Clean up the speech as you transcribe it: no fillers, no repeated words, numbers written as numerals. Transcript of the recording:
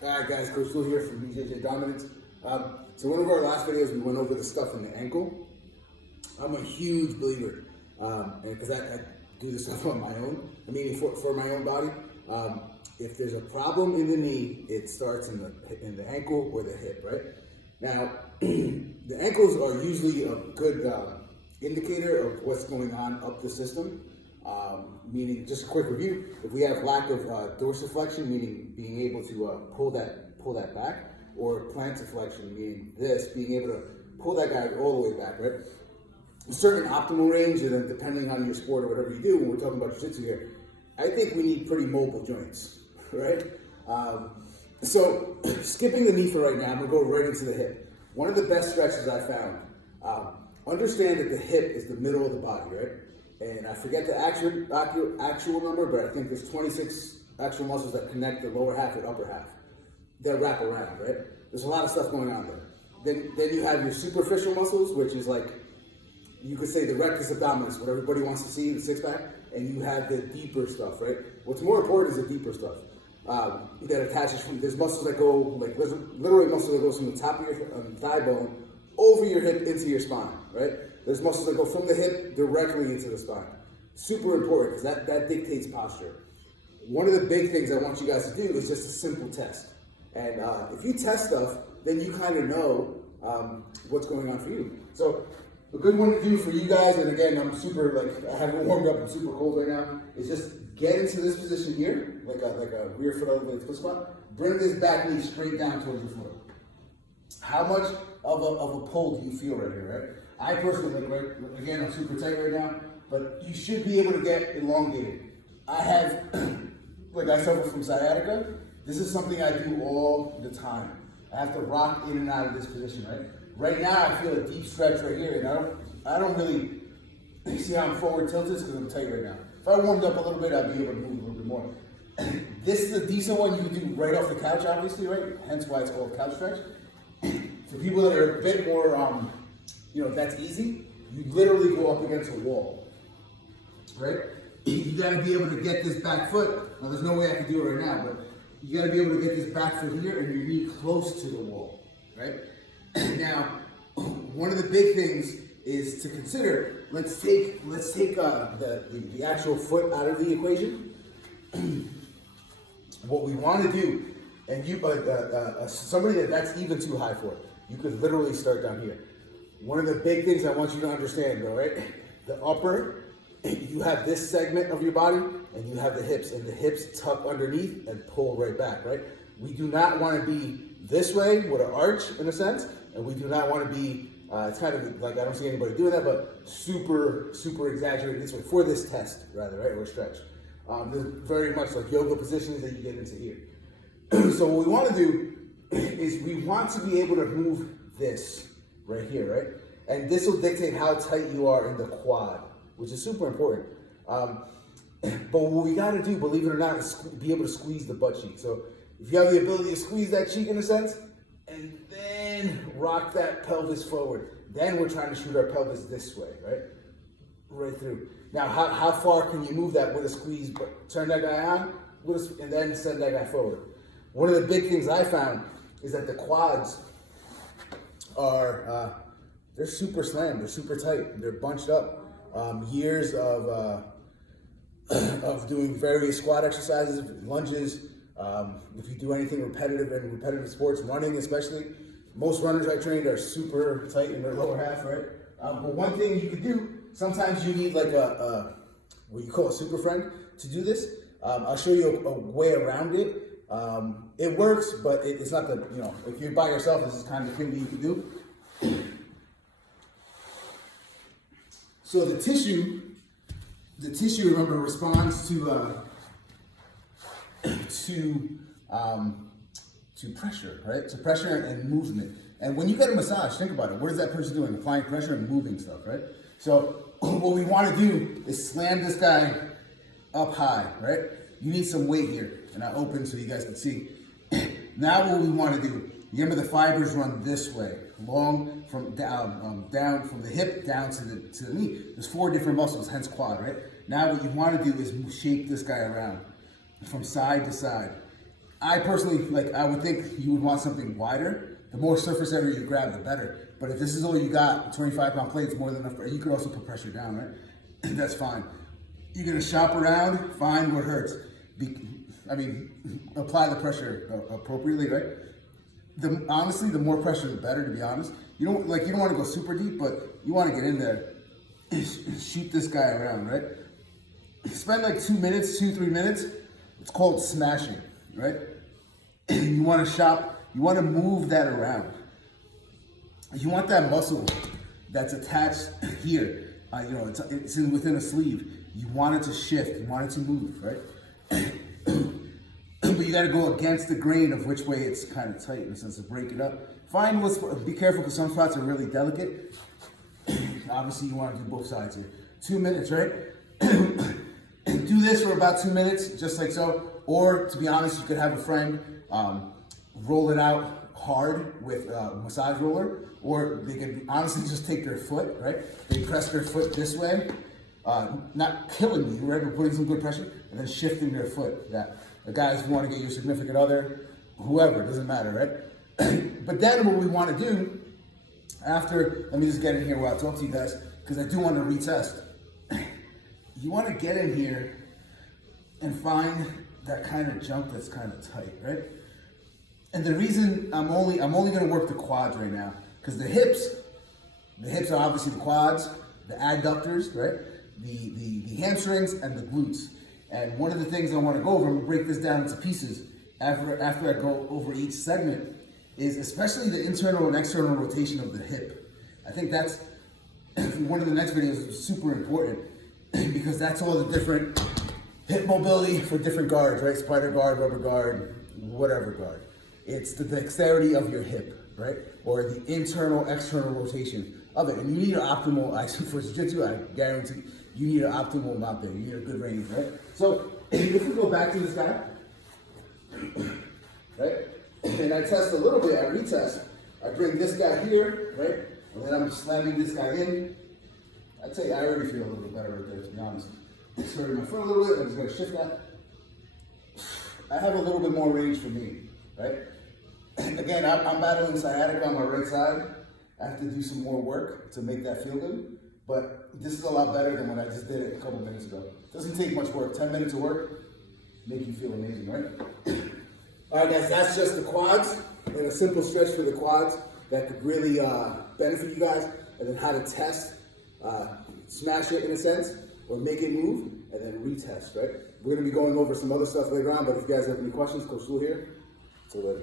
All right, guys, Coach Lou here from BJJ Dominance. So one of our last videos, we went over the stuff in the ankle. I'm a huge believer, because I do this stuff on my own, for my own body. If there's a problem in the knee, it starts in the ankle or the hip, right? Now, the ankles are usually a good indicator of what's going on up the system. Meaning, just a quick review, if we have lack of dorsiflexion, meaning being able to pull that back, or plantarflexion, meaning being able to pull that guy all the way back, right? A certain optimal range, and then depending on your sport or whatever you do, when we're talking about jiu-jitsu here, I think we need pretty mobile joints, right? So skipping the knee for right now, I'm gonna go right into the hip. One of the best stretches I found, understand that the hip is the middle of the body, right? And I forget the actual number, but I think there's 26 actual muscles that connect the lower half and upper half that wrap around, right? There's a lot of stuff going on there. Then you have your superficial muscles, which is like, you could say the rectus abdominis, what everybody wants to see, the six pack, and you have the deeper stuff, right? What's more important is the deeper stuff that attaches from, there's muscles that go, like literally muscles that goes from the top of your thigh bone over your hip into your spine, right? There's muscles that go from the hip directly into the spine. Super important, because that dictates posture. One of the big things I want you guys to do is just a simple test. And if you test stuff, then you kind of know what's going on for you. So a good one to do for you guys, and again, I haven't warmed up, I'm super cold right now, is just get into this position here, like a rear foot elevated split squat. Bring this back knee straight down towards your foot. How much of a pull do you feel right here, right? I personally, again, I'm super tight right now, but you should be able to get elongated. I have, I suffer from sciatica. This is something I do all the time. I have to rock in and out of this position, right? Right now, I feel a deep stretch right here, and I don't really see how I'm forward tilted because I'm tight right now. If I warmed up a little bit, I'd be able to move a little bit more. This is a decent one you can do right off the couch, obviously, right? Hence why it's called couch stretch. For people that are a bit more, that's easy, you literally go up against a wall, right? You gotta be able to get this back foot. Now, there's no way I can do it right now, but you gotta be able to get this back foot here and your knee close to the wall, right? Now, one of the big things is to consider, let's take the actual foot out of the equation. What we wanna do, and somebody that's even too high for, you could literally start down here. One of the big things I want you to understand, though, right? The upper, you have this segment of your body, and you have the hips, and the hips tuck underneath and pull right back, right? We do not want to be this way with an arch, in a sense, and we do not want to be, it's kind of like, I don't see anybody doing that, but super, super exaggerated this way, for this test, rather, right, or stretch. There's very much like yoga positions that you get into here. So what we want to do is we want to be able to move this right here, right? And this will dictate how tight you are in the quad, which is super important. But what we got to do, believe it or not, is be able to squeeze the butt cheek. So if you have the ability to squeeze that cheek in a sense, and then rock that pelvis forward, then we're trying to shoot our pelvis this way, right? Right through. Now, how far can you move that with a squeeze? But turn that guy on, and then send that guy forward. One of the big things I found is that the quads are, they're super slammed, they're super tight, they're bunched up. Years of doing various squat exercises, lunges, if you do anything repetitive in repetitive sports, running especially, most runners I trained are super tight in their lower half, right? But one thing you could do, sometimes you need like what you call a super friend to do this. I'll show you a way around it. It works, but it's not the, if you're by yourself, this is kind of the thing that you can do. So the tissue, remember, responds to pressure, right? To pressure and movement. And when you get a massage, think about it. What is that person doing? Applying pressure and moving stuff, right? So what we want to do is slam this guy up high, right? You need some weight here, and I open so you guys can see. Now what we want to do, remember the fibers run this way, long from down from the hip down to the knee. There's 4 different muscles, hence quad, right? Now what you want to do is shape this guy around from side to side. I personally, like, I would think you would want something wider. The more surface area you grab, the better. But if this is all you got, 25-pound plates, more than enough. You could also put pressure down, right? That's fine. You're gonna shop around, find what hurts. Apply the pressure appropriately, right? Honestly, the more pressure, the better. To be honest, you don't want to go super deep, but you want to get in there and shoot this guy around, right? Spend like 2 minutes, 2-3 minutes. It's called smashing, right? You want to shop. You want to move that around. You want that muscle that's attached here. It's within a sleeve. You want it to shift. You want it to move, right? But you got to go against the grain of which way it's kind of tight in a sense to break it up. Be careful because some spots are really delicate. Obviously, you want to do both sides here. 2 minutes, right? Do this for about 2 minutes, just like so. Or, to be honest, you could have a friend roll it out hard with a massage roller. Or they could honestly just take their foot, right? They press their foot this way, not killing you, right? But putting some good pressure, and then shifting their foot. The guys who want to get your significant other, whoever, doesn't matter, right? But then what we want to do after, let me just get in here while I talk to you guys, because I do want to retest. You want to get in here and find that kind of jump that's kind of tight, right? And the reason I'm only going to work the quads right now, because the hips are obviously the quads, the adductors, right? The hamstrings and the glutes. And one of the things I want to go over, I'm going to break this down into pieces after I go over each segment, is especially the internal and external rotation of the hip. I think that's one of the next videos is super important because that's all the different hip mobility for different guards, right? Spider guard, rubber guard, whatever guard. It's the dexterity of your hip, right? Or the internal, external rotation of it. And you need an optimal, for jiu-jitsu, I guarantee you need an optimal amount there. You need a good range, right? So if we go back to this guy, right? And I test a little bit, I retest. I bring this guy here, right? And then I'm slamming this guy in. I'd say I already feel a little bit better right there, to be honest. Starting my foot a little bit, I'm just gonna shift that. I have a little bit more range for me, right? Again, I'm battling sciatica on my right side. I have to do some more work to make that feel good, but this is a lot better than when I just did it a couple minutes ago. It doesn't take much work. 10 minutes of work, make you feel amazing, right? All right, guys, that's just the quads and a simple stretch for the quads that could really benefit you guys, and then how to test, smash it in a sense, or make it move, and then retest, right? We're gonna be going over some other stuff later on, but if you guys have any questions, Coach Lou here. So later.